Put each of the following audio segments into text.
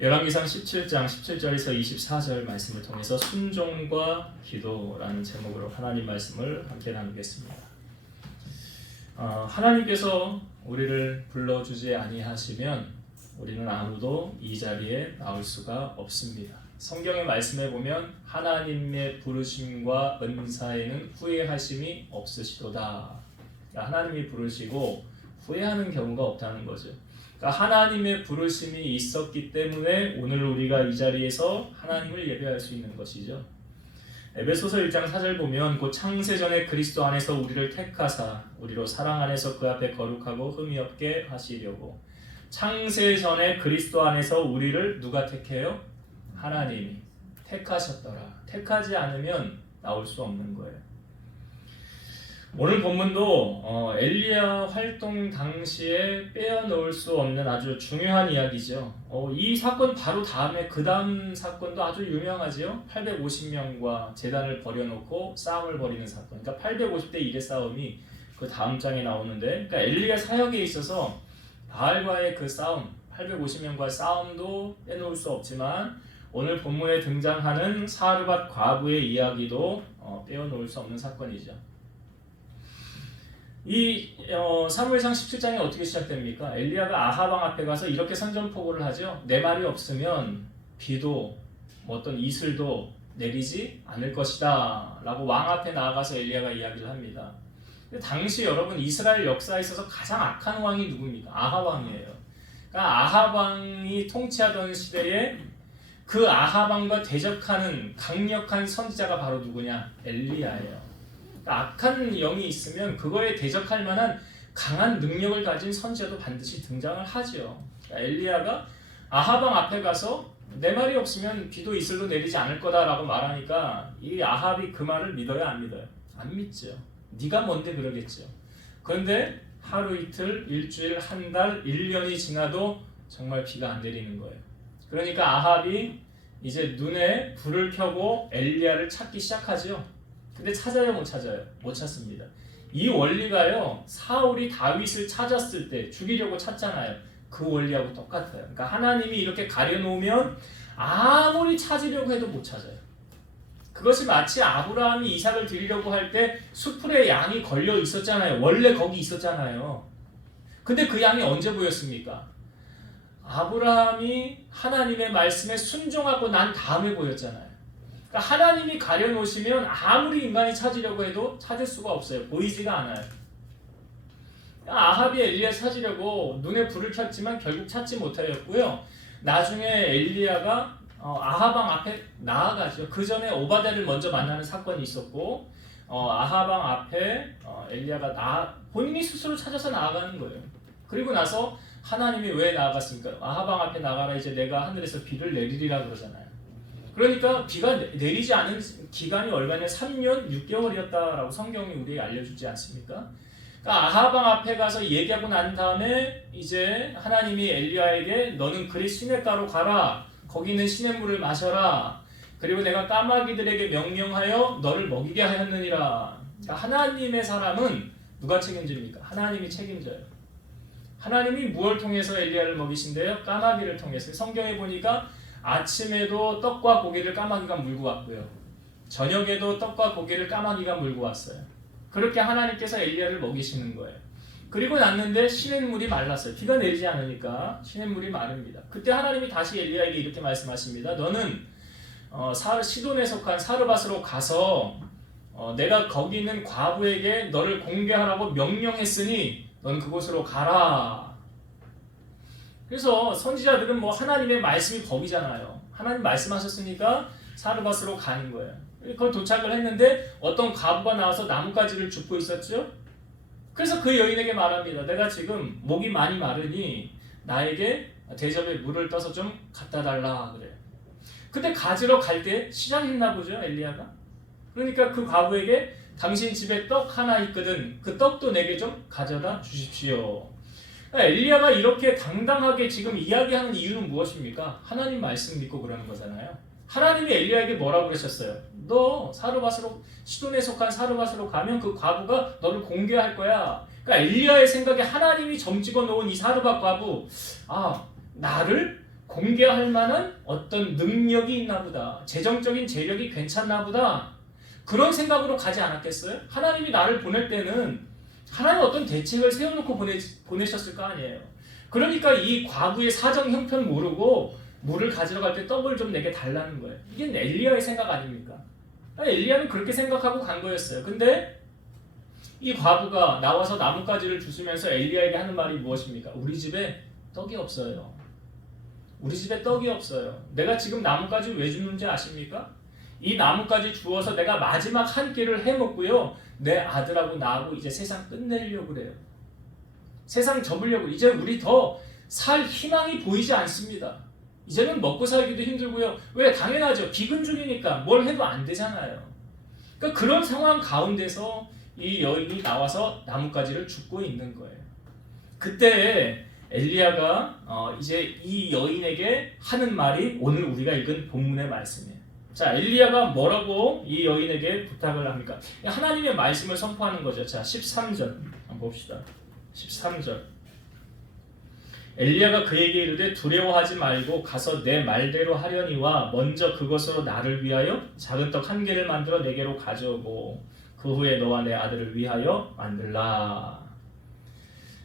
열왕기상 17장 17절에서 24절 말씀을 통해서 순종과 기도라는 제목으로 하나님 말씀을 함께 나누겠습니다. 하나님께서 우리를 불러주지 아니하시면 우리는 아무도 이 자리에 나올 수가 없습니다. 성경의 말씀에 보면 하나님의 부르심과 은사에는 후회하심이 없으시도다. 하나님이 부르시고 후회하는 경우가 없다는 거죠. 그러니까 하나님의 부르심이 있었기 때문에 오늘 우리가 이 자리에서 하나님을 예배할 수 있는 것이죠. 에베소서 1장 4절 보면 곧 창세전에 그리스도 안에서 우리를 택하사 우리로 사랑 안에서 그 앞에 거룩하고 흠이 없게 하시려고. 창세전에 그리스도 안에서 우리를 누가 택해요? 하나님이 택하셨더라. 택하지 않으면 나올 수 없는 거예요. 오늘 본문도 엘리야 활동 당시에 빼어놓을 수 없는 아주 중요한 이야기죠. 이 사건 바로 다음에 그 다음 사건도 아주 유명하죠. 850명과 제단을 버려놓고 싸움을 벌이는 사건. 그러니까 850대 1의 싸움이 그 다음 장에 나오는데, 그러니까 엘리야 사역에 있어서 바알과의 그 싸움, 850명과의 싸움도 빼놓을 수 없지만 오늘 본문에 등장하는 사르밧 과부의 이야기도 빼어놓을 수 없는 사건이죠. 이 사무엘상 17장이 어떻게 시작됩니까? 엘리야가 아하방 앞에 가서 이렇게 선전포고를 하죠. 내 말이 없으면 비도 어떤 이슬도 내리지 않을 것이다 라고 왕 앞에 나아가서 엘리야가 이야기를 합니다. 당시 여러분 이스라엘 역사에 있어서 가장 악한 왕이 누굽니까? 아합 왕이에요. 그러니까 아합 왕이 통치하던 시대에 그 아합 왕과 대적하는 강력한 선지자가 바로 누구냐? 엘리야예요. 악한 영이 있으면 그거에 대적할 만한 강한 능력을 가진 선지자도 반드시 등장을 하죠. 엘리야가 아합 왕 앞에 가서 내 말이 없으면 비도 이슬도 내리지 않을 거다라고 말하니까 이 아합이 그 말을 믿어요, 안 믿어요? 안 믿죠. 네가 뭔데 그러겠죠. 그런데 하루 이틀, 일주일, 한 달, 1년이 지나도 정말 비가 안 내리는 거예요. 그러니까 아합이 이제 눈에 불을 켜고 엘리야를 찾기 시작하죠. 근데 찾아요, 못 찾아요? 못 찾습니다. 이 원리가요, 사울이 다윗을 찾았을 때 죽이려고 찾잖아요. 그 원리하고 똑같아요. 그러니까 하나님이 이렇게 가려놓으면 아무리 찾으려고 해도 못 찾아요. 그것이 마치 아브라함이 이삭을 드리려고 할 때 수풀에 양이 걸려 있었잖아요. 원래 거기 있었잖아요. 근데 그 양이 언제 보였습니까? 아브라함이 하나님의 말씀에 순종하고 난 다음에 보였잖아요. 그러니까 하나님이 가려놓으시면 아무리 인간이 찾으려고 해도 찾을 수가 없어요. 보이지가 않아요. 아합이 엘리야 찾으려고 눈에 불을 켰지만 결국 찾지 못하였고요. 나중에 엘리야가 아하방 앞에 나아가죠. 그 전에 오바댜를 먼저 만나는 사건이 있었고 아하방 앞에 엘리야가 본인이 스스로 찾아서 나아가는 거예요. 그리고 나서 하나님이 왜 나아갔습니까? 아하방 앞에 나가라, 이제 내가 하늘에서 비를 내리리라 그러잖아요. 그러니까 비가 내리지 않은 기간이 얼마냐? 3년 6개월이었다라고 성경이 우리에게 알려주지 않습니까? 그러니까 아하방 앞에 가서 얘기하고 난 다음에 이제 하나님이 엘리야에게 너는 그리 시냇가로 가라. 거기 있는 시냇물을 마셔라. 그리고 내가 까마귀들에게 명령하여 너를 먹이게 하였느니라. 그러니까 하나님의 사람은 누가 책임집니까? 하나님이 책임져요. 하나님이 무엇을 통해서 엘리야를 먹이신대요? 까마귀를 통해서. 성경에 보니까 아침에도 떡과 고기를 까마귀가 물고 왔고요. 저녁에도 떡과 고기를 까마귀가 물고 왔어요. 그렇게 하나님께서 엘리야를 먹이시는 거예요. 그리고 났는데 시냇물이 말랐어요. 비가 내리지 않으니까 시냇물이 마릅니다. 그때 하나님이 다시 엘리야에게 이렇게 말씀하십니다. 너는 시돈에 속한 사르밧으로 가서 내가 거기 있는 과부에게 너를 공개하라고 명령했으니 너는 그곳으로 가라. 그래서 선지자들은 뭐 하나님의 말씀이 법이잖아요. 하나님 말씀하셨으니까 사르밧으로 가는 거예요. 그걸 도착을 했는데 어떤 과부가 나와서 나뭇가지를 줍고 있었죠. 그래서 그 여인에게 말합니다. 내가 지금 목이 많이 마르니 나에게 대접에 물을 떠서 좀 갖다 달라 그래요. 근데 가지러 갈 때 시장했나 보죠, 엘리야가. 그러니까 그 과부에게 당신 집에 떡 하나 있거든. 그 떡도 내게 좀 가져다 주십시오. 엘리야가 이렇게 당당하게 지금 이야기하는 이유는 무엇입니까? 하나님 말씀 믿고 그러는 거잖아요. 하나님이 엘리야에게 뭐라고 그러셨어요? 너 사르밧으로, 시돈에 속한 사르밧으로 가면 그 과부가 너를 공개할 거야. 그러니까 엘리야의 생각에 하나님이 점찍어 놓은 이 사르밧 과부, 나를 공개할 만한 어떤 능력이 있나 보다. 재정적인 재력이 괜찮나 보다. 그런 생각으로 가지 않았겠어요? 하나님이 나를 보낼 때는 하나님 어떤 대책을 세워놓고 보내셨을 거 아니에요. 그러니까 이 과부의 사정 형편 모르고 물을 가지러 갈 때 떡을 좀 내게 달라는 거예요. 이게 엘리야의 생각 아닙니까? 엘리야는 그렇게 생각하고 간 거였어요. 근데 이 과부가 나와서 나뭇가지를 주시면서 엘리야에게 하는 말이 무엇입니까? 우리 집에 떡이 없어요. 우리 집에 떡이 없어요. 내가 지금 나뭇가지 왜 주는지 아십니까? 이 나뭇가지 주어서 내가 마지막 한 끼를 해먹고요. 내 아들하고 나하고 이제 세상 끝내려고 그래요. 세상 접으려고. 이제 우리 더 살 희망이 보이지 않습니다. 이제는 먹고 살기도 힘들고요. 왜? 당연하죠. 기근 중이니까 뭘 해도 안 되잖아요. 그러니까 그런 상황 가운데서 이 여인이 나와서 나뭇가지를 줍고 있는 거예요. 그때 엘리야가 이제 이 여인에게 하는 말이 오늘 우리가 읽은 본문의 말씀이에요. 자, 엘리야가 뭐라고 이 여인에게 부탁을 합니까? 하나님의 말씀을 선포하는 거죠. 자, 13절 한번 봅시다. 13절. 엘리야가 그에게 이르되 두려워하지 말고 가서 내 말대로 하려니와 먼저 그것으로 나를 위하여 작은 떡 한 개를 만들어 내게로 가져오고 그 후에 너와 내 아들을 위하여 만들라.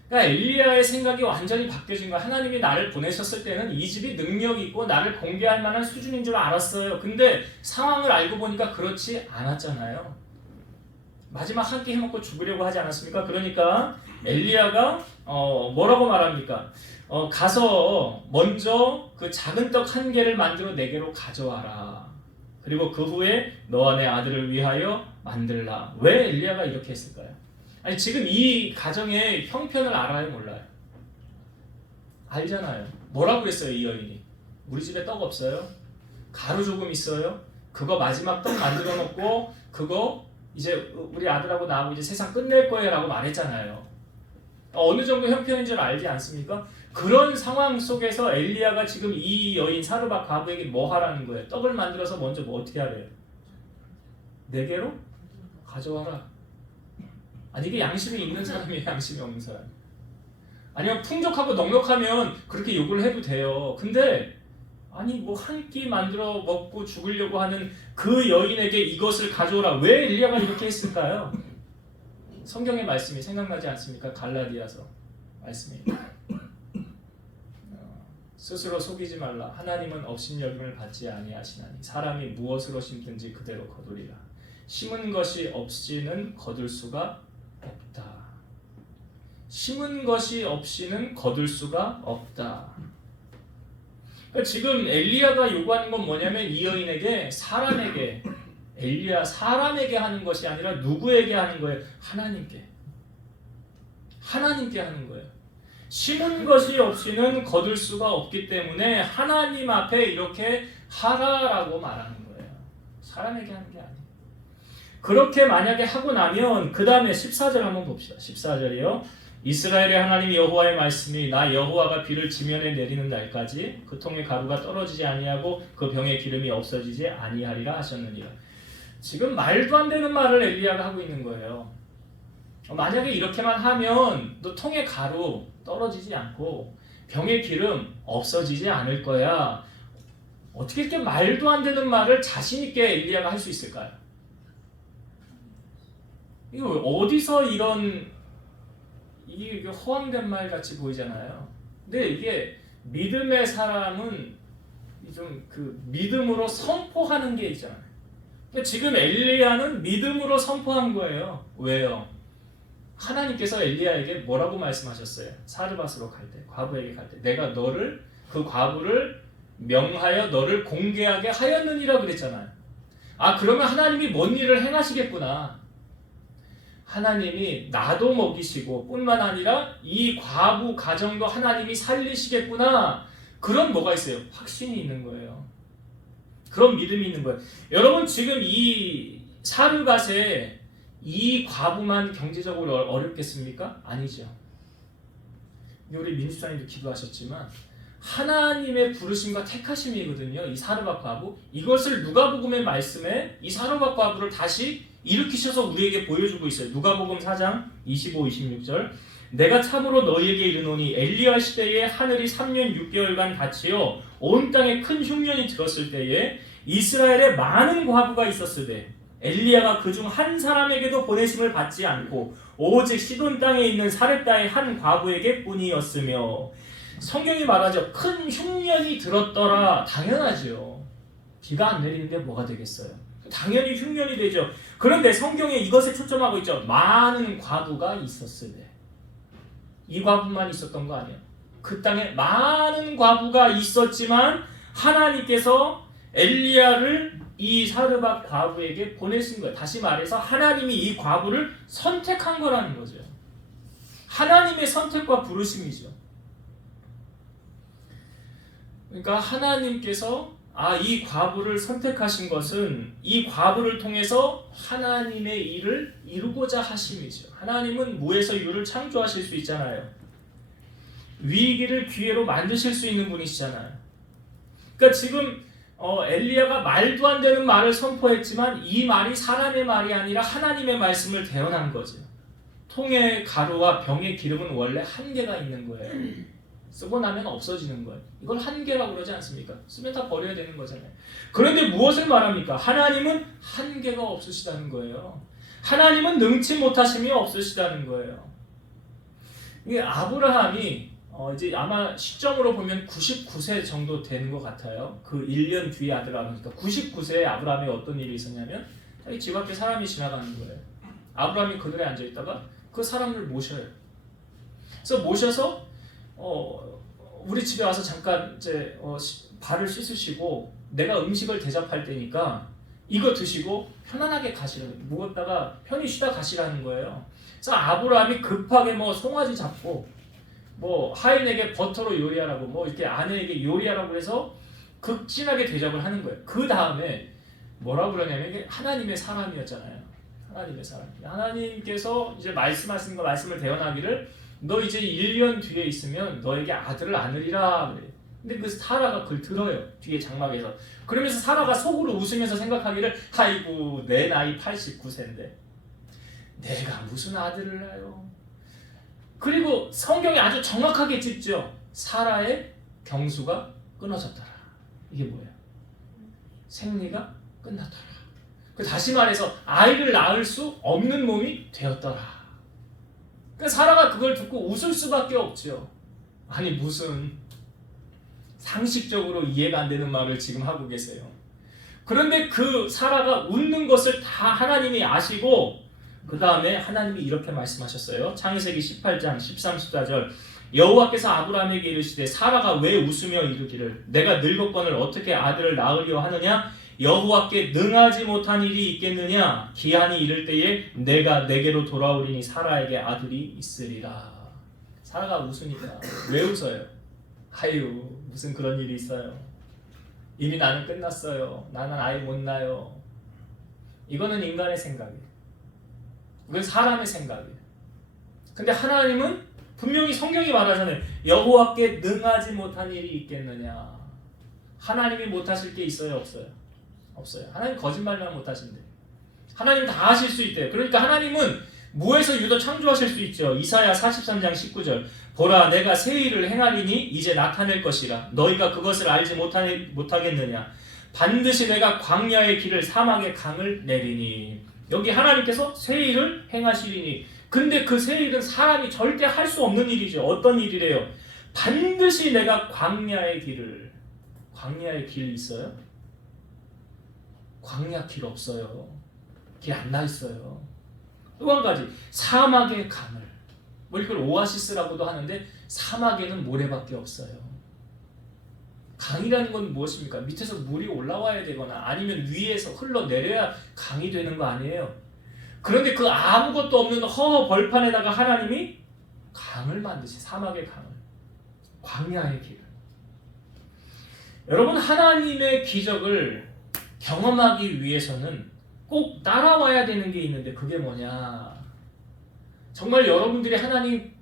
그러니까 엘리야의 생각이 완전히 바뀌어진 거야. 하나님이 나를 보내셨을 때는 이 집이 능력 있고 나를 공개할 만한 수준인 줄 알았어요. 근데 상황을 알고 보니까 그렇지 않았잖아요. 마지막 한 끼 해먹고 죽으려고 하지 않았습니까? 그러니까 엘리야가 뭐라고 말합니까? 가서 먼저 그 작은 떡 한 개를 만들어 내게로 가져와라. 그리고 그 후에 너와 내 아들을 위하여 만들라. 왜 엘리야가 이렇게 했을까요? 아니 지금 이 가정의 형편을 알아요, 몰라요? 알잖아요. 뭐라고 그랬어요, 이 여인이? 우리 집에 떡 없어요? 가루 조금 있어요? 그거 마지막 떡 만들어 놓고 그거 이제 우리 아들하고 나하고 이제 세상 끝낼 거예요 라고 말했잖아요. 어느 정도 형편인 줄 알지 않습니까? 그런 상황 속에서 엘리야가 지금 이 여인 사르밧 과부에게 뭐 하라는 거예요? 떡을 만들어서 먼저 뭐 어떻게 하래요? 내게로 가져와라. 아니 이게 양심이 있는 사람이에요, 양심이 없는 사람? 아니면 풍족하고 넉넉하면 그렇게 요구를 해도 돼요. 근데 아니 뭐 한 끼 만들어 먹고 죽으려고 하는 그 여인에게 이것을 가져오라. 왜 엘리야가 이렇게 했을까요? 성경의 말씀이 생각나지 않습니까? 갈라디아서 말씀입니다. 스스로 속이지 말라. 하나님은 업신여김을 받지 아니하시나니 사람이 무엇으로 심든지 그대로 거두리라. 심은 것이 없이는 거둘 수가 없다. 심은 것이 없이는 거둘 수가 없다. 그러니까 지금 엘리야가 요구하는 건 뭐냐면 이 여인에게 사람에게 엘리야 사람에게 하는 것이 아니라 누구에게 하는 거예요? 하나님께. 하나님께 하는 거예요. 심은 것이 없이는 거둘 수가 없기 때문에 하나님 앞에 이렇게 하라라고 말하는 거예요. 사람에게 하는 게 아니에요. 그렇게 만약에 하고 나면 그 다음에 14절 한번 봅시다. 14절이요. 이스라엘의 하나님 여호와의 말씀이 나 여호와가 비를 지면에 내리는 날까지 그 통에 가루가 떨어지지 아니하고 그 병에 기름이 없어지지 아니하리라 하셨느니라. 지금 말도 안 되는 말을 엘리야가 하고 있는 거예요. 만약에 이렇게만 하면 너 통에 가루 떨어지지 않고 병에 기름 없어지지 않을 거야. 어떻게 이렇게 말도 안 되는 말을 자신 있게 엘리야가 할 수 있을까요? 이거 어디서 이게 허황된 말 같이 보이잖아요. 근데 이게 믿음의 사람은 좀 그 믿음으로 선포하는 게 있잖아요. 근데 지금 엘리야는 믿음으로 선포한 거예요. 왜요? 하나님께서 엘리야에게 뭐라고 말씀하셨어요? 사르밧으로 갈 때, 과부에게 갈 때, 내가 너를 그 과부를 명하여 너를 공개하게 하였느니라 그랬잖아요. 아 그러면 하나님이 뭔 일을 행하시겠구나. 하나님이 나도 먹이시고 뿐만 아니라 이 과부 가정도 하나님이 살리시겠구나. 그런 뭐가 있어요? 확신이 있는 거예요. 그런 믿음이 있는 거예요. 여러분 지금 이 사르밧에 이 과부만 경제적으로 어렵겠습니까? 아니죠. 우리 민주사님도 기도하셨지만 하나님의 부르심과 택하심이거든요. 이 사르밧 과부. 이것을 누가복음의 말씀에 이 사르밧 과부를 다시 일으키셔서 우리에게 보여주고 있어요. 누가복음 4장 25, 26절. 내가 참으로 너희에게 이르노니 엘리야 시대에 하늘이 3년 6개월간 닫히어 온 땅에 큰 흉년이 들었을 때에 이스라엘에 많은 과부가 있었으되 엘리야가 그중 한 사람에게도 보내심을 받지 않고 오직 시돈 땅에 있는 사렙다의 한 과부에게 뿐이었으며. 성경이 말하죠. 큰 흉년이 들었더라. 당연하죠. 비가 안 내리는데 뭐가 되겠어요. 당연히 흉년이 되죠. 그런데 성경에 이것에 초점하고 있죠. 많은 과부가 있었으되. 이 과부만 있었던 거 아니에요. 그 땅에 많은 과부가 있었지만 하나님께서 엘리야를 이 사르밧 과부에게 보내신 거예요. 다시 말해서 하나님이 이 과부를 선택한 거라는 거죠. 하나님의 선택과 부르심이죠. 그러니까 하나님께서 이 과부를 선택하신 것은 이 과부를 통해서 하나님의 일을 이루고자 하심이죠. 하나님은 무에서 유를 창조하실 수 있잖아요. 위기를 기회로 만드실 수 있는 분이시잖아요. 그러니까 지금 엘리야가 말도 안 되는 말을 선포했지만 이 말이 사람의 말이 아니라 하나님의 말씀을 대언한 거죠. 통의 가루와 병의 기름은 원래 한계가 있는 거예요. 쓰고 나면 없어지는 거예요. 이걸 한계라고 그러지 않습니까? 쓰면 다 버려야 되는 거잖아요. 그런데 무엇을 말합니까? 하나님은 한계가 없으시다는 거예요. 하나님은 능치 못하심이 없으시다는 거예요. 이게 아브라함이 이제 아마 시점으로 보면 99세 정도 되는 것 같아요. 그 1년 뒤에 아브라함이니까 99세에 아브라함에 어떤 일이 있었냐면 자기 집 앞에 사람이 지나가는 거예요. 아브라함이 그늘에 앉아 있다가 그 사람을 모셔요. 그래서 모셔서 우리 집에 와서 잠깐 이제 발을 씻으시고 내가 음식을 대접할 테니까 이거 드시고 편안하게 가시라는, 묵었다가 편히 쉬다 가시라는 거예요. 그래서 아브라함이 급하게 송아지 잡고 하인에게 버터로 요리하라고 이렇게 아내에게 요리하라고 해서 극진하게 대접을 하는 거예요. 그 다음에 뭐라고 그러냐면 이게 하나님의 사람이었잖아요. 하나님의 사람. 하나님께서 이제 말씀하신 거 말씀을 대언하기를 너 이제 1년 뒤에 있으면 너에게 아들을 안으리라 그래. 근데 그 사라가 그걸 들어요. 뒤에 장막에서. 그러면서 사라가 속으로 웃으면서 생각하기를 아이고 내 나이 89세인데 내가 무슨 아들을 낳아요. 그리고 성경이 아주 정확하게 짚죠. 사라의 경수가 끊어졌더라. 이게 뭐예요? 생리가 끝났더라. 다시 말해서 아이를 낳을 수 없는 몸이 되었더라. 그러니까 사라가 그걸 듣고 웃을 수밖에 없죠. 아니 무슨 상식적으로 이해가 안 되는 말을 지금 하고 계세요. 그런데 그 사라가 웃는 것을 다 하나님이 아시고 그 다음에 하나님이 이렇게 말씀하셨어요. 창세기 18장 13, 14절 여호와께서 아브라함에게 이르시되 사라가 왜 웃으며 이르기를 내가 늙었거늘 어떻게 아들을 낳으려 하느냐 여호와께 능하지 못한 일이 있겠느냐 기한이 이를 때에 내가 내게로 돌아오리니 사라에게 아들이 있으리라. 사라가 웃으니까 왜 웃어요? 아유 무슨 그런 일이 있어요. 이미 나는 끝났어요. 나는 아이 못 낳아요. 이거는 인간의 생각이에요. 이건 사람의 생각이에요. 근데 하나님은 분명히 성경이 말하잖아요. 여호와께 능하지 못한 일이 있겠느냐. 하나님이 못하실 게 있어요? 없어요? 없어요. 하나님 거짓말만 못하신대. 하나님 다 하실 수 있대요. 그러니까 하나님은 무에서 유도 창조하실 수 있죠. 이사야 43장 19절 보라 내가 새 일을 행하리니 이제 나타낼 것이라 너희가 그것을 알지 못하겠느냐 반드시 내가 광야의 길을 사막의 강을 내리니. 여기 하나님께서 새 일을 행하시리니. 근데 그 새 일은 사람이 절대 할 수 없는 일이죠. 어떤 일이래요? 반드시 내가 광야의 길을. 광야의 길 있어요? 광야 길 없어요. 길 안 나 있어요. 또 한 가지 사막의 강을. 이걸 오아시스라고도 하는데 사막에는 모래밖에 없어요. 강이라는 건 무엇입니까? 밑에서 물이 올라와야 되거나 아니면 위에서 흘러내려야 강이 되는 거 아니에요? 그런데 그 아무것도 없는 허허 벌판에다가 하나님이 강을 만드시 사막의 강을. 광야의 길을. 여러분 하나님의 기적을 경험하기 위해서는 꼭 따라와야 되는 게 있는데 그게 뭐냐? 정말 여러분들이 하나님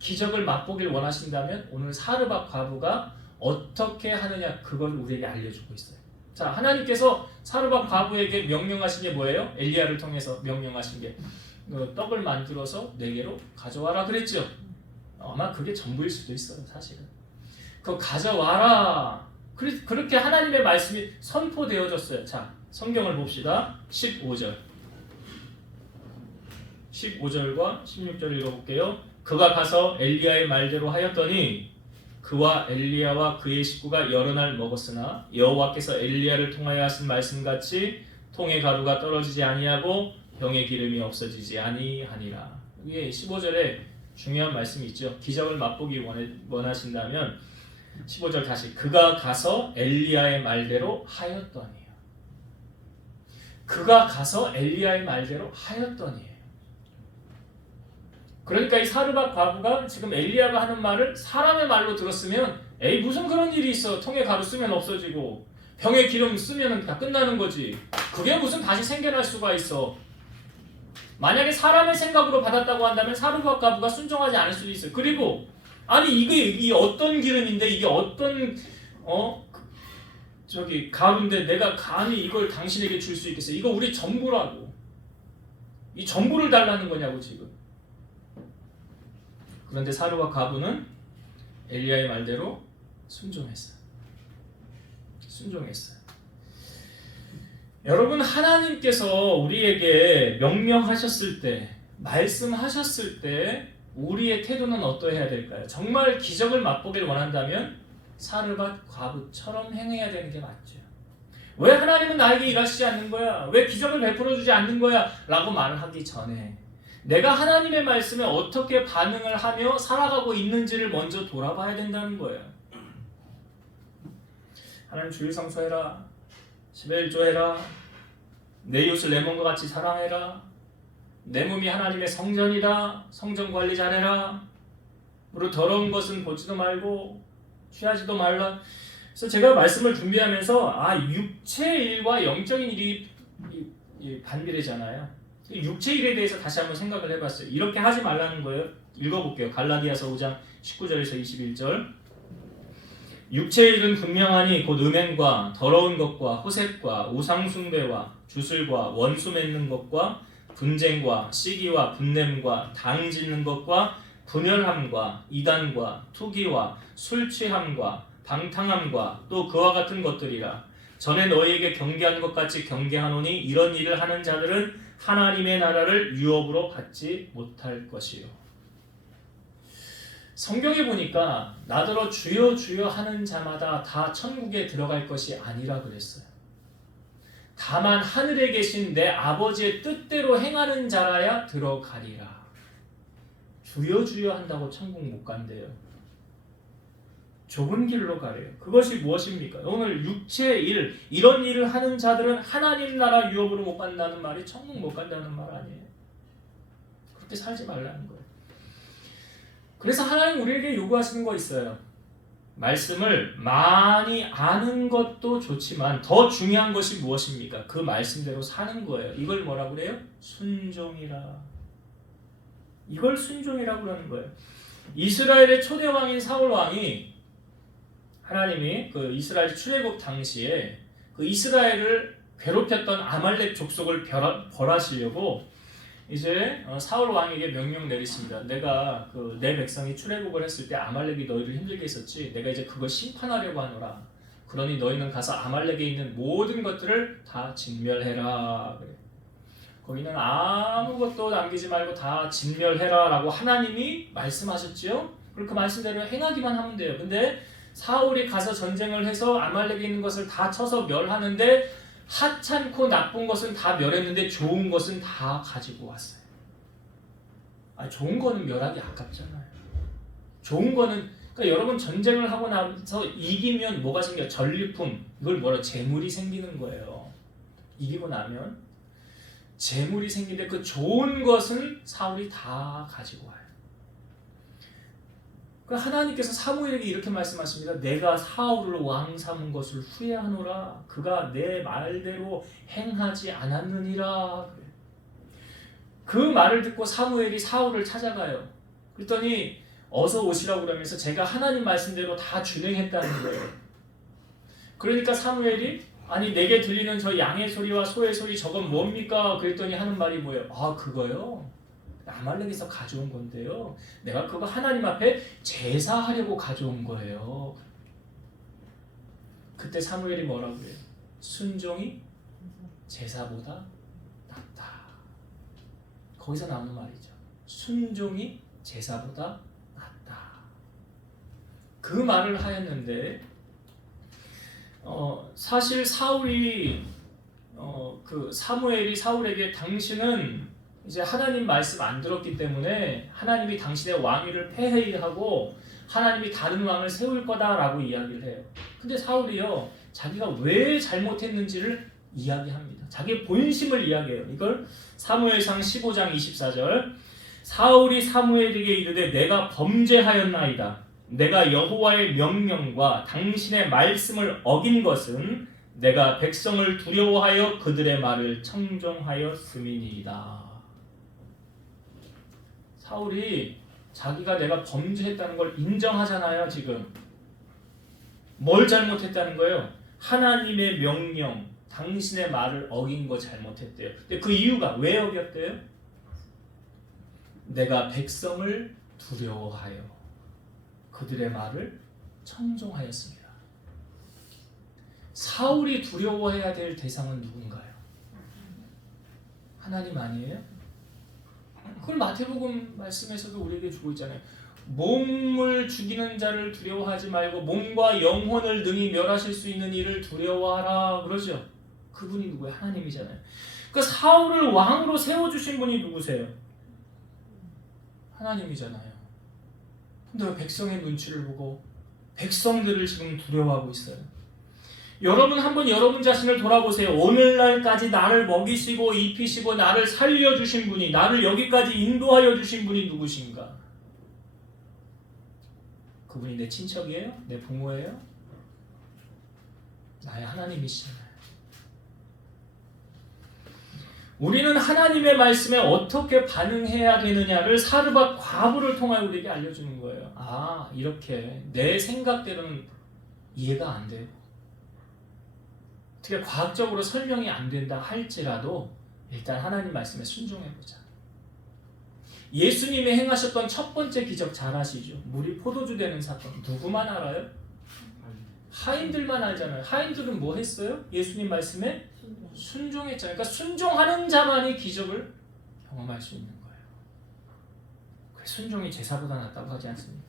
기적을 맛보길 원하신다면 오늘 사르밧 과부가 어떻게 하느냐 그걸 우리에게 알려주고 있어요. 자, 하나님께서 사르밧 과부에게 명령하신 게 뭐예요? 엘리야를 통해서 명령하신 게 떡을 만들어서 내게로 가져와라 그랬죠. 아마 그게 전부일 수도 있어요. 사실은 그거 가져와라. 그렇게 하나님의 말씀이 선포되어졌어요. 자, 성경을 봅시다. 15절과 16절 읽어볼게요. 그가 가서 엘리야의 말대로 하였더니 그와 엘리야와 그의 식구가 여러 날 먹었으나 여호와께서 엘리야를 통하여 하신 말씀같이 통의 가루가 떨어지지 아니하고 병의 기름이 없어지지 아니하니라. 이게 15절에 중요한 말씀이 있죠. 기적을 맛보기 원하신다면 15절 다시 그가 가서 엘리야의 말대로 하였더니요. 그가 가서 엘리야의 말대로 하였더니요. 그러니까 이 사르밧 과부가 지금 엘리야가 하는 말을 사람의 말로 들었으면 에이 무슨 그런 일이 있어. 통에 가루 쓰면 없어지고 병에 기름 쓰면 다 끝나는 거지. 그게 무슨 다시 생겨날 수가 있어. 만약에 사람의 생각으로 받았다고 한다면 사르밧 과부가 순종하지 않을 수도 있어요. 그리고 아니 이게 어떤 기름인데 이게 어떤 가루인데 내가 감히 이걸 당신에게 줄 수 있겠어요? 이거 우리 전부라고. 이 전부를 달라는 거냐고 지금. 그런데 사르밧 과부는 엘리야의 말대로 순종했어요. 여러분, 하나님께서 우리에게 명령하셨을 때, 말씀하셨을 때 우리의 태도는 어떠해야 될까요? 정말 기적을 맛보길 원한다면 사르밧 과부처럼 행해야 되는 게 맞죠. 왜 하나님은 나에게 일하시지 않는 거야? 왜 기적을 베풀어주지 않는 거야? 라고 말을 하기 전에 내가 하나님의 말씀에 어떻게 반응을 하며 살아가고 있는지를 먼저 돌아봐야 된다는 거예요. 하나님 주일 성수해라. 11조 해라. 내 이웃을 내 몸과 같이 사랑해라. 내 몸이 하나님의 성전이다. 성전 관리 잘해라. 그리고 더러운 것은 보지도 말고 취하지도 말라. 그래서 제가 말씀을 준비하면서 육체의 일과 영적인 일이 반비례잖아요. 육체의 일에 대해서 다시 한번 생각을 해봤어요. 이렇게 하지 말라는 거예요. 읽어볼게요. 갈라디아서 5장 19절에서 21절. 육체의 일은 분명하니 곧 음행과 더러운 것과 호색과 우상숭배와 주술과 원수 맺는 것과 분쟁과 시기와 분냄과 당 짓는 것과 분열함과 이단과 투기와 술 취함과 방탕함과 또 그와 같은 것들이라. 전에 너희에게 경계한 것 같이 경계하노니 이런 일을 하는 자들은 하나님의 나라를 유업으로 받지 못할 것이요. 성경에 보니까 나더러 주여 주여 하는 자마다 다 천국에 들어갈 것이 아니라 그랬어요. 다만 하늘에 계신 내 아버지의 뜻대로 행하는 자라야 들어가리라. 주여 주여 한다고 천국 못 간대요. 좁은 길로 가래요. 그것이 무엇입니까? 오늘 육체의 일, 이런 일을 하는 자들은 하나님 나라 유업으로 못 간다는 말이 천국 못 간다는 말 아니에요. 그렇게 살지 말라는 거예요. 그래서 하나님 우리에게 요구하시는 거 있어요. 말씀을 많이 아는 것도 좋지만 더 중요한 것이 무엇입니까? 그 말씀대로 사는 거예요. 이걸 뭐라고 그래요? 순종이라. 이걸 순종이라고 그러는 거예요. 이스라엘의 초대 왕인 사울 왕이 하나님이 그 이스라엘 출애굽 당시에 그 이스라엘을 괴롭혔던 아말렉 족속을 벌하시려고 이제 사울 왕에게 명령 내리십니다. 내가 내 백성이 출애굽을 했을 때 아말렉이 너희를 힘들게 했었지. 내가 이제 그걸 심판하려고 하노라. 그러니 너희는 가서 아말렉에 있는 모든 것들을 다 진멸해라. 거기는 아무것도 남기지 말고 다 진멸해라라고 하나님이 말씀하셨지요. 그리고 그 말씀대로 행하기만 하면 돼요. 근데 사울이 가서 전쟁을 해서 아말렉에 있는 것을 다 쳐서 멸하는데 하찮고 나쁜 것은 다 멸했는데 좋은 것은 다 가지고 왔어요. 좋은 거는 멸하기 아깝잖아요. 좋은 거는 그러니까 여러분 전쟁을 하고 나서 이기면 뭐가 생겨요? 전리품. 이걸 뭐라 재물이 생기는 거예요. 이기고 나면 재물이 생기는데 그 좋은 것은 사울이 다 가지고 와요. 하나님께서 사무엘에게 이렇게 말씀하십니다. 내가 사울을 왕 삼은 것을 후회하노라. 그가 내 말대로 행하지 않았느니라. 그 말을 듣고 사무엘이 사울을 찾아가요. 그랬더니 어서 오시라고 그러면서 제가 하나님 말씀대로 다 준행했다는 거예요. 그러니까 사무엘이 아니 내게 들리는 저 양의 소리와 소의 소리 저건 뭡니까? 그랬더니 하는 말이 뭐예요? 그거요? 아말렉에서 가져온 건데요. 내가 그거 하나님 앞에 제사하려고 가져온 거예요. 그때 사무엘이 뭐라고 그래요? 순종이 제사보다 낫다. 거기서 나오는 말이죠. 순종이 제사보다 낫다. 그 말을 하였는데 사실 사울이 그 사무엘이 사울에게 당신은 이제 하나님 말씀 안 들었기 때문에 하나님이 당신의 왕위를 폐해하고 하나님이 다른 왕을 세울 거다라고 이야기를 해요. 근데 사울이요, 자기가 왜 잘못했는지를 이야기합니다. 자기의 본심을 이야기해요. 이걸 사무엘상 15장 24절. 사울이 사무엘에게 이르되 내가 범죄하였나이다. 내가 여호와의 명령과 당신의 말씀을 어긴 것은 내가 백성을 두려워하여 그들의 말을 청종하였음이니이다. 사울이 자기가 내가 범죄했다는 걸 인정하잖아요. 지금 뭘 잘못했다는 거예요? 하나님의 명령, 당신의 말을 어긴 거 잘못했대요. 근데 그 이유가 왜 어겼대요? 내가 백성을 두려워하여 그들의 말을 청종하였습니다. 사울이 두려워해야 될 대상은 누군가요? 하나님 아니에요? 그걸 마태복음 말씀에서도 우리에게 주고 있잖아요. 몸을 죽이는 자를 두려워하지 말고 몸과 영혼을 능히 멸하실 수 있는 이를 두려워하라 그러죠. 그분이 누구예요? 하나님이잖아요. 그 사울을 왕으로 세워주신 분이 누구세요? 하나님이잖아요. 근데 왜 백성의 눈치를 보고 백성들을 지금 두려워하고 있어요? 여러분 한번 여러분 자신을 돌아보세요. 오늘날까지 나를 먹이시고 입히시고 나를 살려주신 분이, 나를 여기까지 인도하여 주신 분이 누구신가? 그분이 내 친척이에요? 내 부모예요? 나의 하나님이시잖아요. 우리는 하나님의 말씀에 어떻게 반응해야 되느냐를 사르밧 과부를 통하여 우리에게 알려주는 거예요. 아, 이렇게 내 생각대로는 이해가 안 돼요. 어떻게 과학적으로 설명이 안 된다 할지라도 일단 하나님 말씀에 순종해보자. 예수님이 행하셨던 첫 번째 기적 잘 아시죠? 물이 포도주 되는 사건. 누구만 알아요? 하인들만 알잖아요. 하인들은 뭐 했어요? 예수님 말씀에 순종했잖아요. 그러니까 순종하는 자만이 기적을 경험할 수 있는 거예요. 순종이 제사보다 낫다고 하지 않습니까?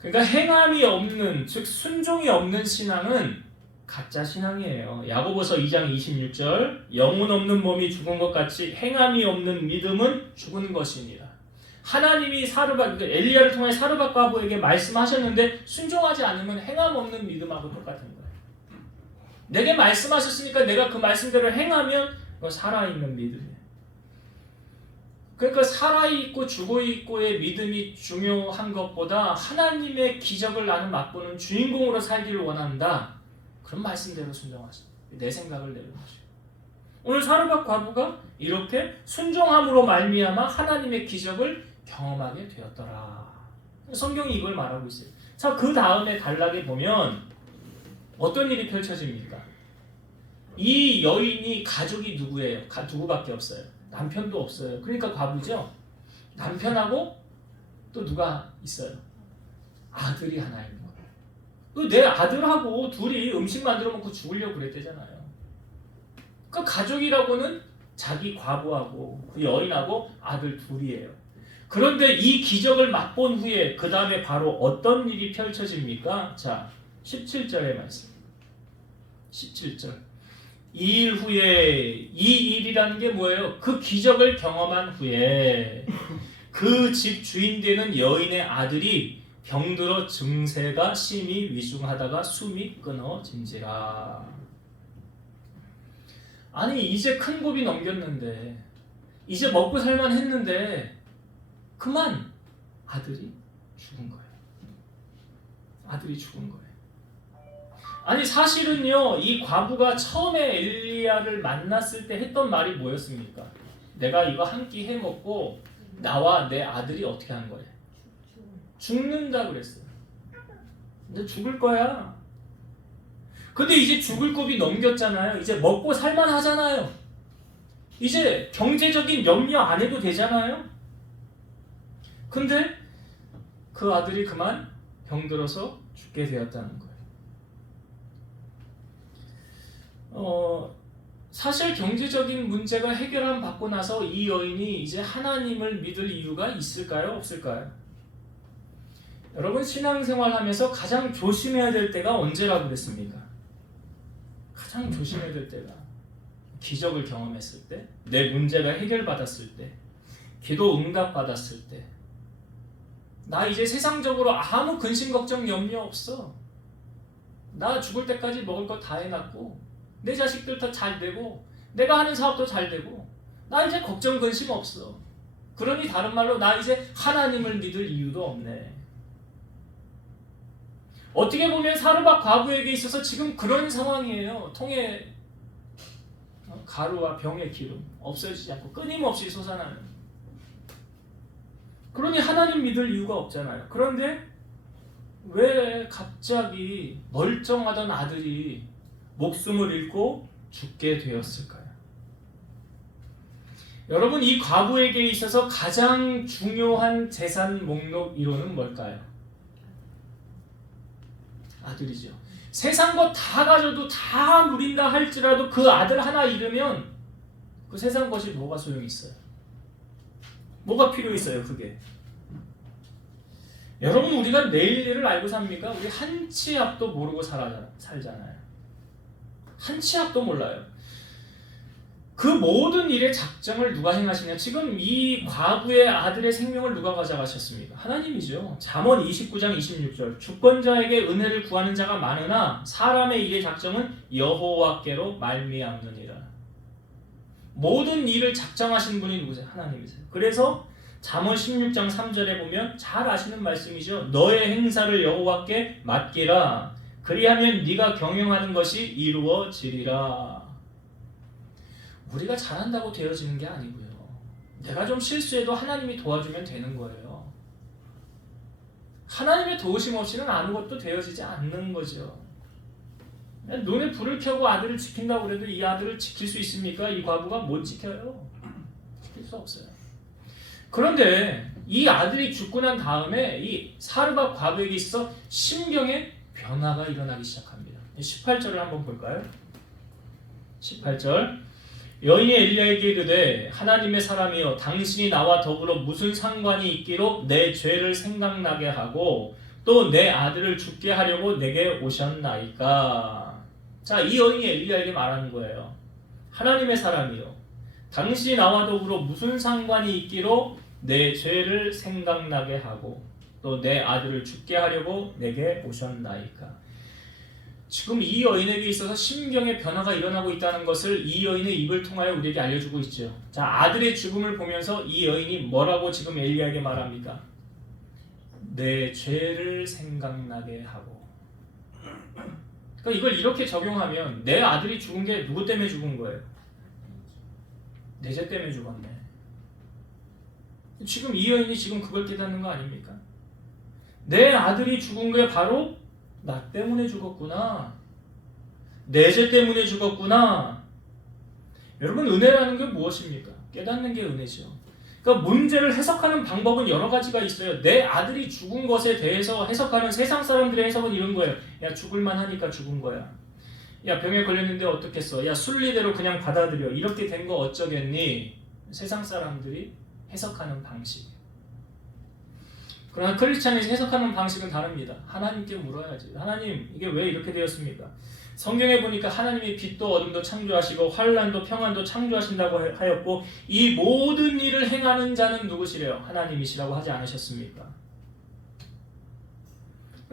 그러니까 행함이 없는, 즉 순종이 없는 신앙은 가짜 신앙이에요. 야고보서 2장 26절 영혼 없는 몸이 죽은 것 같이 행함이 없는 믿음은 죽은 것이니라. 하나님이 사르밧, 엘리야를 통해 사르밧 과부에게 말씀하셨는데 순종하지 않으면 행함 없는 믿음하고 똑같은 거예요. 내게 말씀하셨으니까 내가 그 말씀대로 행하면 그건 살아있는 믿음이에요. 그러니까 살아있고 죽어있고의 믿음이 중요한 것보다 하나님의 기적을 나는 맛보는 주인공으로 살기를 원한다. 그런 말씀대로 순종하십니다. 내 생각을 내려놓으시고. 오늘 사르밧 과부가 이렇게 순종함으로 말미암아 하나님의 기적을 경험하게 되었더라. 성경이 이걸 말하고 있어요. 자, 그 다음에 단락에 보면 어떤 일이 펼쳐집니까? 이 여인이 가족이 누구예요? 누구밖에 없어요. 남편도 없어요. 그러니까 과부죠. 남편하고 또 누가 있어요? 아들이 하나 있는 거예요. 내 아들하고 둘이 음식 만들어 먹고 죽으려고 그랬대잖아요. 그러니까 가족이라고는 자기 과부하고 그 여인하고 아들 둘이에요. 그런데 이 기적을 맛본 후에 그 다음에 바로 어떤 일이 펼쳐집니까? 자, 17절의 말씀. 17절. 이 일 후에, 이 일이라는 게 뭐예요? 그 기적을 경험한 후에 그 집 주인 되는 여인의 아들이 병들어 증세가 심히 위중하다가 숨이 끊어진지라. 아니, 이제 큰 고비 넘겼는데, 이제 먹고 살만 했는데 그만 아들이 죽은 거예요. 아들이 죽은 거예요. 아니, 사실은요, 이 과부가 처음에 엘리야를 만났을 때 했던 말이 뭐였습니까? 내가 이거 한 끼 해먹고 나와 내 아들이 어떻게 하는 거예요? 죽는다 그랬어요. 근데 죽을 거야. 근데 이제 죽을 고비 넘겼잖아요. 이제 먹고 살만 하잖아요. 이제 경제적인 염려 안 해도 되잖아요. 근데 그 아들이 그만 병들어서 죽게 되었다는 거예요. 사실 경제적인 문제가 해결함 받고 나서 이 여인이 이제 하나님을 믿을 이유가 있을까요? 없을까요? 여러분 신앙생활하면서 가장 조심해야 될 때가 언제라고 그랬습니까? 가장 조심해야 될 때가 기적을 경험했을 때, 내 문제가 해결받았을 때, 기도 응답받았을 때, 나 이제 세상적으로 아무 근심 걱정 염려 없어. 나 죽을 때까지 먹을 거 다 해놨고 내 자식들 다 잘 되고 내가 하는 사업도 잘 되고 나 이제 걱정 근심 없어. 그러니 다른 말로 나 이제 하나님을 믿을 이유도 없네. 어떻게 보면 사르밧 과부에게 있어서 지금 그런 상황이에요. 통에 가루와 병의 기름 없어지지 않고 끊임없이 솟아나는. 그러니 하나님 믿을 이유가 없잖아요. 그런데 왜 갑자기 멀쩡하던 아들이 목숨을 잃고 죽게 되었을까요? 여러분 이 과부에게 있어서 가장 중요한 재산 목록 1호는 뭘까요? 아들이죠. 세상 것 다 가져도 다 누린다 할지라도 그 아들 하나 잃으면 그 세상 것이 뭐가 소용이 있어요? 뭐가 필요 있어요 그게? 여러분 우리가 내일 일을 알고 삽니까? 우리 한 치 앞도 모르고 살잖아요. 한 치 앞도 몰라요. 그 모든 일의 작정을 누가 행하시냐? 지금 이 과부의 아들의 생명을 누가 가져가셨습니까? 하나님이죠. 잠언 29장 26절 주권자에게 은혜를 구하는 자가 많으나 사람의 일의 작정은 여호와께로 말미암느니라. 모든 일을 작정하신 분이 누구세요? 하나님이세요. 그래서 잠언 16장 3절에 보면 잘 아시는 말씀이죠. 너의 행사를 여호와께 맡기라. 그리하면 네가 경영하는 것이 이루어지리라. 우리가 잘한다고 되어지는 게 아니고요. 내가 좀 실수해도 하나님이 도와주면 되는 거예요. 하나님의 도우심 없이는 아무것도 되어지지 않는 거죠. 눈에 불을 켜고 아들을 지킨다고 해도 이 아들을 지킬 수 있습니까? 이 과부가 못 지켜요. 지킬 수 없어요. 그런데 이 아들이 죽고 난 다음에 이 사르밧 과부에게 있어서 심경의 변화가 일어나기 시작합니다. 18절을 한번 볼까요? 18절 여인이 엘리야에게 이르되 하나님의 사람이여 당신이 나와 더불어 무슨 상관이 있기로 내 죄를 생각나게 하고 또 내 아들을 죽게 하려고 내게 오셨나이까. 자, 이 여인이 엘리야에게 말하는 거예요. 하나님의 사람이요 당신이 나와 더불어 무슨 상관이 있기로 내 죄를 생각나게 하고 또 내 아들을 죽게 하려고 내게 오셨나이까. 지금 이 여인에게 있어서 심경의 변화가 일어나고 있다는 것을 이 여인의 입을 통하여 우리에게 알려주고 있죠. 자, 아들의 죽음을 보면서 이 여인이 뭐라고 지금 엘리야에게 말합니까? 내 죄를 생각나게 하고. 그러니까 이걸 이렇게 적용하면 내 아들이 죽은 게 누구 때문에 죽은 거예요? 내 죄 때문에 죽었네. 지금 이 여인이 지금 그걸 깨닫는 거 아닙니까? 내 아들이 죽은 게 바로 나 때문에 죽었구나. 내 죄 때문에 죽었구나. 여러분 은혜라는 게 무엇입니까? 깨닫는 게 은혜죠. 그러니까 문제를 해석하는 방법은 여러 가지가 있어요. 내 아들이 죽은 것에 대해서 해석하는 세상 사람들의 해석은 이런 거예요. 야 죽을만 하니까 죽은 거야. 야 병에 걸렸는데 어떻겠어. 야 순리대로 그냥 받아들여. 이렇게 된 거 어쩌겠니? 세상 사람들이 해석하는 방식. 그러나 크리스찬이 해석하는 방식은 다릅니다. 하나님께 물어야지. 하나님 이게 왜 이렇게 되었습니까? 성경에 보니까 하나님이 빛도 어둠도 창조하시고 환난도 평안도 창조하신다고 하였고 이 모든 일을 행하는 자는 누구시래요? 하나님이시라고 하지 않으셨습니까?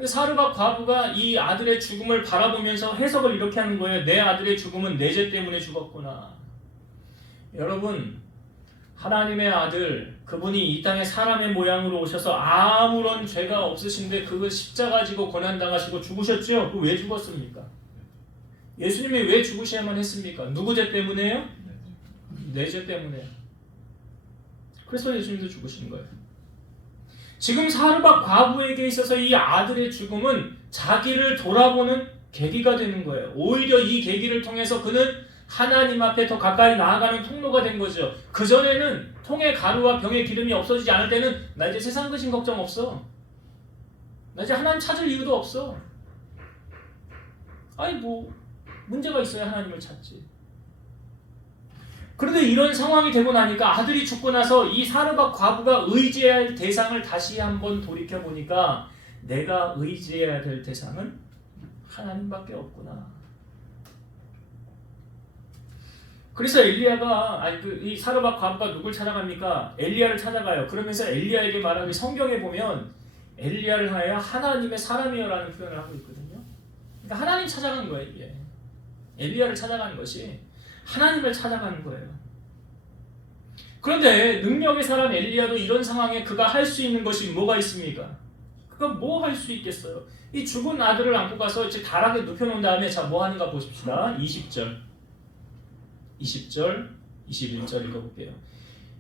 사르밧 과부가 이 아들의 죽음을 바라보면서 해석을 이렇게 하는 거예요. 내 아들의 죽음은 내 죄 때문에 죽었구나. 여러분 하나님의 아들 그분이 이 땅에 사람의 모양으로 오셔서 아무런 죄가 없으신데 그걸 십자가 지고 고난당하시고 죽으셨죠? 그 왜 죽었습니까? 예수님이 왜 죽으셔야만 했습니까? 누구 죄 때문에요? 내 죄 때문에. 그래서 예수님도 죽으신 거예요. 지금 사르밧 과부에게 있어서 이 아들의 죽음은 자기를 돌아보는 계기가 되는 거예요. 오히려 이 계기를 통해서 그는 하나님 앞에 더 가까이 나아가는 통로가 된 거죠. 그전에는 통에 가루와 병의 기름이 없어지지 않을 때는 나 이제 세상 근심 걱정 없어. 나 이제 하나님 찾을 이유도 없어. 아니 뭐 문제가 있어야 하나님을 찾지. 그런데 이런 상황이 되고 나니까 아들이 죽고 나서 이 사르밧 과부가 의지해야 할 대상을 다시 한번 돌이켜보니까 내가 의지해야 될 대상은 하나님밖에 없구나. 그래서 엘리야가 이 사르밧 과부가 누굴 찾아갑니까? 엘리야를 찾아가요. 그러면서 엘리야에게 말하기 성경에 보면 엘리야를 하여 하나님의 사람이여라는 표현을 하고 있거든요. 그러니까 하나님 찾아간 거예요. 이게 엘리야를 찾아가는 것이 하나님을 찾아가는 거예요. 그런데 능력의 사람 엘리야도 이런 상황에 그가 할 수 있는 것이 뭐가 있습니까? 그가 뭐 할 수 있겠어요? 이 죽은 아들을 안고 가서 이제 다락에 눕혀놓은 다음에 자 뭐 하는가 보십시다. 20절, 21절 읽어볼게요.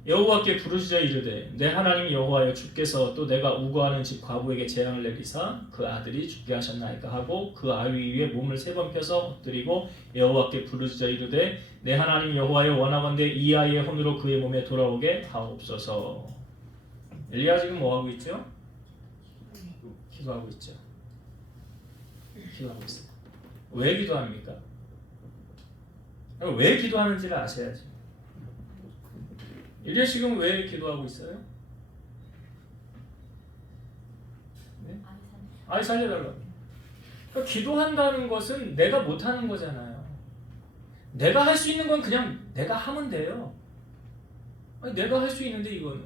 여호와께 부르짖어 이르되 내 하나님 여호와여 주께서 또 내가 우거하는 집 과부에게 재앙을 내리사 그 아들이 죽게 하셨나이까 하고 그 아위 위에 몸을 3번 펴서 엎드리고 여호와께 부르짖어 이르되 내 하나님 여호와여 원하건대 이 아이의 혼으로 그의 몸에 돌아오게 하옵소서. 엘리야 지금 뭐 하고 있죠? 기도하고 있죠. 기도하고 있어요. 왜 기도합니까? 왜 기도하는지를 아셔야지. 엘리야 지금 왜 기도하고 있어요? 네? 아이 살려달라고. 그러니까 기도한다는 것은 내가 못하는 거잖아요. 내가 할 수 있는 건 그냥 내가 하면 돼요. 아니, 내가 할 수 있는데 이거는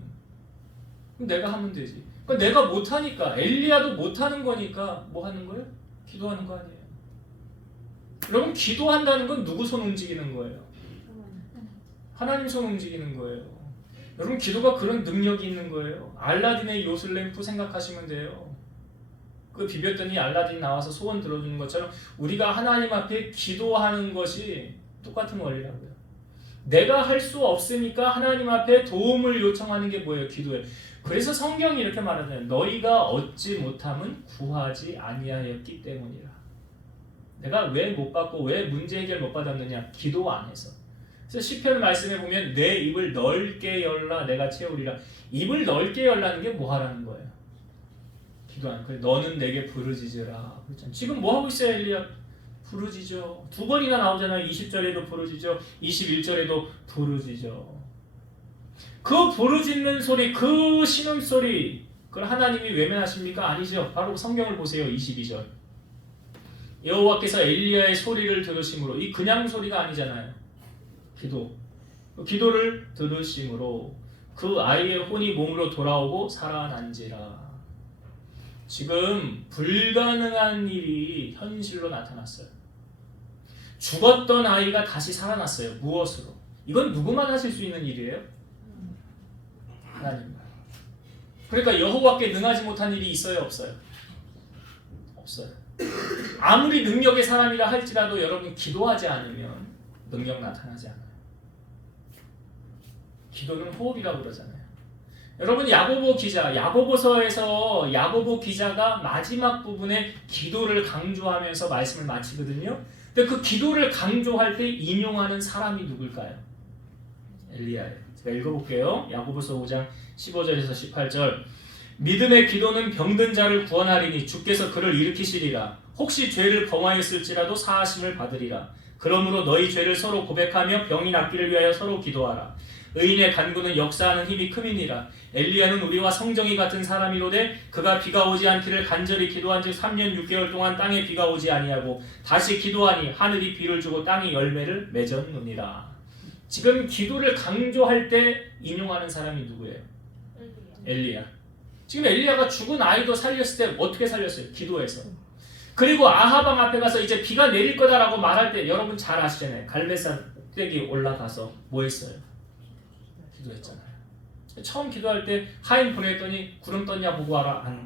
그럼 내가 하면 되지. 그러니까 내가 못하니까 엘리야도 못하는 거니까 뭐 하는 거예요? 기도하는 거 아니에요. 여러분 기도한다는 건 누구 손 움직이는 거예요? 하나님 손 움직이는 거예요. 여러분 기도가 그런 능력이 있는 거예요. 알라딘의 요술램프 생각하시면 돼요. 그 비볐더니 알라딘 나와서 소원 들어주는 것처럼 우리가 하나님 앞에 기도하는 것이 똑같은 원리라고요. 내가 할 수 없으니까 하나님 앞에 도움을 요청하는 게 뭐예요? 기도예요. 그래서 성경이 이렇게 말하잖아요. 너희가 얻지 못함은 구하지 아니하였기 때문이라. 내가 왜 못 받고 왜 문제 해결 못 받았느냐? 기도 안 해서. 그래서 시편 말씀에 보면 내 입을 넓게 열라 내가 채우리라. 입을 넓게 열라는 게 뭐 하라는 거예요? 기도하는 거예요. 너는 내게 부르짖으라. 지금 뭐 하고 있어요 엘리야? 부르짖어. 2번이나 나오잖아요. 20절에도 부르짖어. 21절에도 부르짖어. 그 부르짖는 소리, 그 신음소리 그걸 하나님이 외면하십니까? 아니죠. 바로 성경을 보세요. 22절. 여호와께서 엘리야의 소리를 들으심으로, 이 그냥 소리가 아니잖아요. 기도를 들으심으로 그 아이의 혼이 몸으로 돌아오고 살아난지라. 지금 불가능한 일이 현실로 나타났어요. 죽었던 아이가 다시 살아났어요. 무엇으로? 이건 누구만 하실 수 있는 일이에요? 하나님만. 그러니까 여호와께 능하지 못한 일이 있어요? 없어요? 없어요. 아무리 능력의 사람이라 할지라도 여러분 기도하지 않으면 능력 나타나지 않아요. 기도는 호흡이라고 그러잖아요. 여러분 야고보 기자, 야고보서에서 야고보 기자가 마지막 부분에 기도를 강조하면서 말씀을 마치거든요. 근데 그 기도를 강조할 때 인용하는 사람이 누굴까요? 엘리야예요. 제가 읽어볼게요. 야고보서 5장 15절에서 18절. 믿음의 기도는 병든 자를 구원하리니 주께서 그를 일으키시리라. 혹시 죄를 범하였을지라도 사하심을 받으리라. 그러므로 너희 죄를 서로 고백하며 병이 낫기를 위하여 서로 기도하라. 의인의 간구는 역사하는 힘이 큼이니라. 엘리야는 우리와 성정이 같은 사람이로되 그가 비가 오지 않기를 간절히 기도한즉 3년 6개월 동안 땅에 비가 오지 아니하고 다시 기도하니 하늘이 비를 주고 땅이 열매를 맺었느니라. 지금 기도를 강조할 때 인용하는 사람이 누구예요? 엘리야. 지금 엘리야가 죽은 아이도 살렸을 때 어떻게 살렸어요? 기도해서. 그리고 아하방 앞에 가서 이제 비가 내릴 거다라고 말할 때 여러분 잘 아시잖아요. 갈멜산 꼭대기 올라가서 뭐 했어요? 기도했잖아요. 처음 기도할 때 하인 보냈더니 구름 떴냐 보고 와라.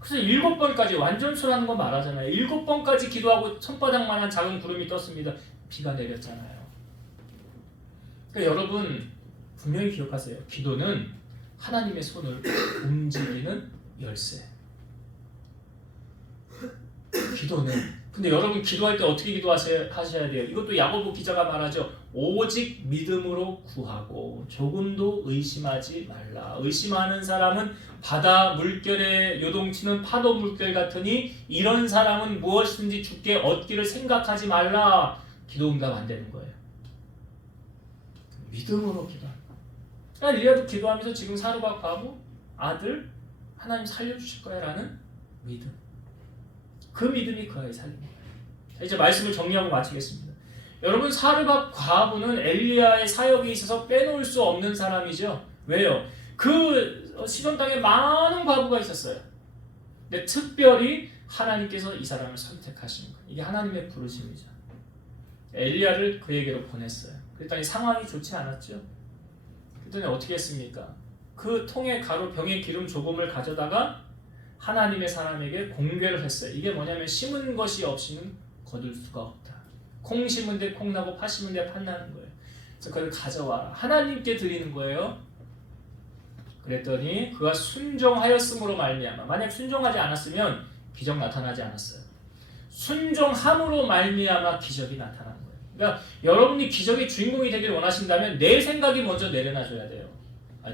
그래서 7번까지 완전수라는 거 말하잖아요. 7번까지 기도하고 손바닥만한 작은 구름이 떴습니다. 비가 내렸잖아요. 그러니까 여러분 분명히 기억하세요. 기도는 하나님의 손을 움직이는 열쇠. 기도는. 근데 여러분 기도할 때 어떻게 기도하셔야 돼요? 이것도 야고보 기자가 말하죠. 오직 믿음으로 구하고 조금도 의심하지 말라. 의심하는 사람은 바다 물결에 요동치는 파도 물결 같으니 이런 사람은 무엇이든지 주께 얻기를 생각하지 말라. 기도 응답 안 되는 거예요. 믿음으로 기도합니다. 그러니까 엘리야도 기도하면서 지금 사르밧 과부 아들 하나님 살려주실 거야 라는 믿음. 그 믿음이 그 아이 살린 거예요. 이제 말씀을 정리하고 마치겠습니다. 여러분, 사르밧 과부는 엘리야의 사역에 있어서 빼놓을 수 없는 사람이죠. 왜요? 그 시돈 땅에 많은 과부가 있었어요. 근데 특별히 하나님께서 이 사람을 선택하신 거예요. 이게 하나님의 부르심이죠. 엘리야를 그에게로 보냈어요. 그랬더니 상황이 좋지 않았죠. 그랬더니 어떻게 했습니까? 그 통에 가루 병에 기름 조금을 가져다가 하나님의 사람에게 공개를 했어요. 이게 뭐냐면 심은 것이 없이는 거둘 수가 없다. 콩 심은 데 콩 나고 팥 심은 데 팥 나는 거예요. 그래서 그걸 가져와라. 하나님께 드리는 거예요. 그랬더니 그가 순종하였음으로 말미암아. 만약 순종하지 않았으면 기적 나타나지 않았어요. 순종함으로 말미암아 기적이 나타난 거예요. 그러니까 여러분이 기적의 주인공이 되길 원하신다면 내 생각이 먼저 내려놔줘야 돼요.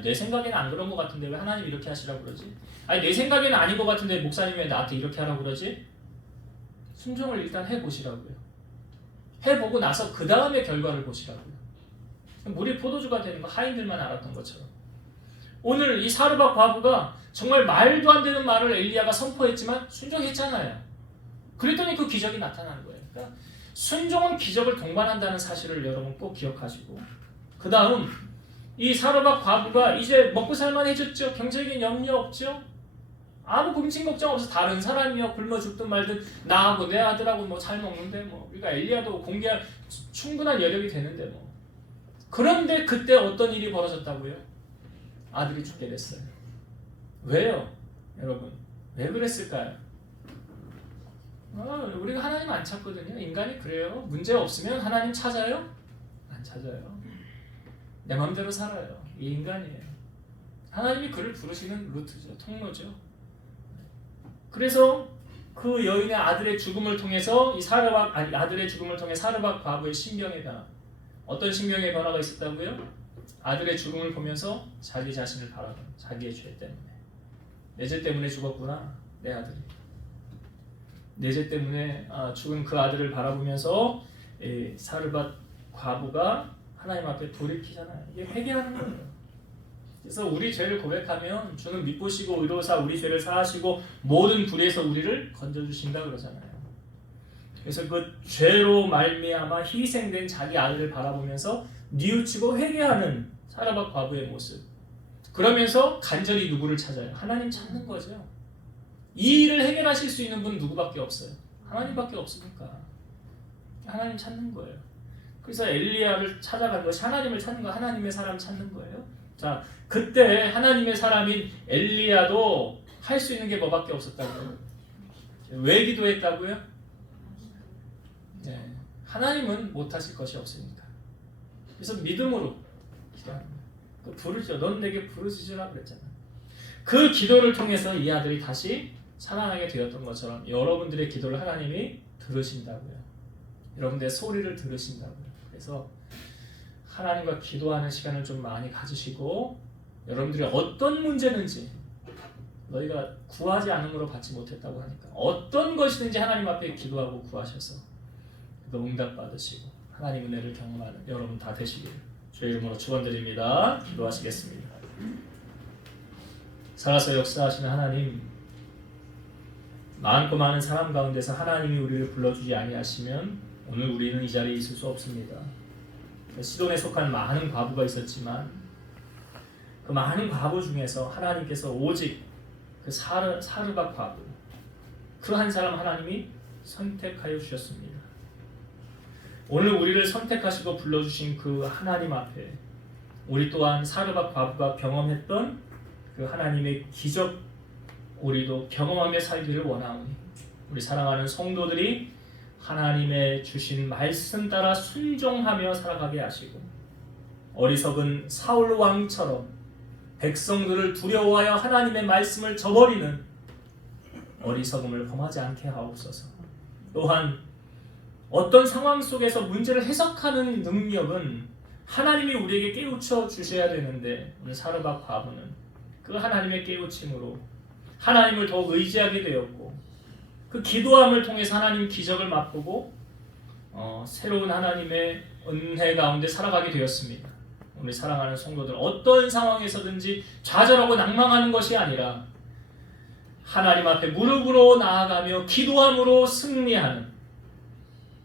내 생각에는 안 그런 것 같은데 왜 하나님 이렇게 하시라고 그러지? 내 생각에는 아닌 것 같은데 목사님이 왜 나한테 이렇게 하라고 그러지? 순종을 일단 해보시라고요. 해보고 나서 그 다음에 결과를 보시라고요. 물이 포도주가 되는 거 하인들만 알았던 것처럼. 오늘 이 사르밧 과부가 정말 말도 안 되는 말을 엘리야가 선포했지만 순종했잖아요. 그랬더니 그 기적이 나타난 거예요. 그러니까 순종은 기적을 동반한다는 사실을 여러분 꼭 기억하시고, 그 다음 이 사르밧 과부가 이제 먹고 살만해졌죠. 경제적인 염려 없죠. 아무 금친 걱정 없어. 다른 사람이요 굶어 죽든 말든 나하고 내 아들하고 뭐 잘 먹는데 뭐. 그러니까 엘리야도 공개할 충분한 여력이 되는데 뭐. 그런데 그때 어떤 일이 벌어졌다고요? 아들이 죽게 됐어요. 왜요? 여러분 왜 그랬을까요? 우리가 하나님 안 찾거든요. 인간이 그래요. 문제 없으면 하나님 찾아요? 안 찾아요. 내 마음대로 살아요. 이 인간이에요. 하나님이 그를 부르시는 루트죠. 통로죠. 그래서 그 여인의 아들의 죽음을 통해서 아들의 죽음을 통해 사르밧 과부의 신경에 변화. 어떤 신경의 변화가 있었다고요? 아들의 죽음을 보면서 자기 자신을 바라본, 자기의 죄 때문에. 내 죄 때문에 죽었구나, 내 아들이. 내 죄 때문에 죽은 그 아들을 바라보면서 사르밧 과부가 하나님 앞에 돌이키잖아요. 이게 회개하는 거예요. 그래서 우리 죄를 고백하면 주는 미쁘시고 의로우사 우리 죄를 사하시고 모든 불의에서 우리를 건져주신다 그러잖아요. 그래서 그 죄로 말미암아 희생된 자기 아들을 바라보면서 뉘우치고 회개하는 사르밧 과부의 모습. 그러면서 간절히 누구를 찾아요? 하나님 찾는 거죠. 이 일을 해결하실 수 있는 분 누구밖에 없어요? 하나님밖에 없으니까 하나님 찾는 거예요. 그래서 엘리야를 찾아간 것이 하나님을 찾는 거, 하나님의 사람 찾는 거예요. 자, 그때 하나님의 사람인 엘리야도 할 수 있는 게 뭐밖에 없었다고요? 왜 기도했다고요? 네, 하나님은 못하실 것이 없으니까. 그래서 믿음으로 기도합니다. 부르죠. 넌 내게 부르짖으라 그랬잖아요. 그 기도를 통해서 이 아들이 다시 살아나게 되었던 것처럼 여러분들의 기도를 하나님이 들으신다고요. 여러분들의 소리를 들으신다고요. 그래서 하나님과 기도하는 시간을 좀 많이 가지시고 여러분들이 어떤 문제든지 너희가 구하지 않음으로 받지 못했다고 하니까 어떤 것이든지 하나님 앞에 기도하고 구하셔서 또 응답받으시고 하나님 은혜를 경험하는 여러분 다 되시길 주의 이름으로 축원드립니다. 기도하시겠습니다. 살아서 역사하시는 하나님, 많고 많은 사람 가운데서 하나님이 우리를 불러주지 아니하시면 오늘 우리는 이 자리에 있을 수 없습니다. 시돈에 속한 많은 과부가 있었지만 그 많은 과부 중에서 하나님께서 오직 그 사르밧 과부, 그 한 사람 하나님이 선택하여 주셨습니다. 오늘 우리를 선택하시고 불러주신 그 하나님 앞에 우리 또한 사르밧 과부가 경험했던 그 하나님의 기적 우리도 경험하며 살기를 원하오니 우리 사랑하는 성도들이 하나님의 주신 말씀 따라 순종하며 살아가게 하시고 어리석은 사울 왕처럼 백성들을 두려워하여 하나님의 말씀을 저버리는 어리석음을 범하지 않게 하옵소서. 또한 어떤 상황 속에서 문제를 해석하는 능력은 하나님이 우리에게 깨우쳐 주셔야 되는데 오늘 사르밧 과부는 그 하나님의 깨우침으로 하나님을 더욱 의지하게 되었고 그 기도함을 통해서 하나님 기적을 맛보고 새로운 하나님의 은혜 가운데 살아가게 되었습니다. 우리 사랑하는 성도들, 어떤 상황에서든지 좌절하고 낭망하는 것이 아니라 하나님 앞에 무릎으로 나아가며 기도함으로 승리하는,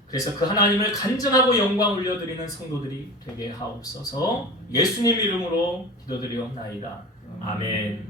그래서 그 하나님을 간증하고 영광 올려드리는 성도들이 되게 하옵소서. 예수님 이름으로 기도드리옵나이다. 아멘.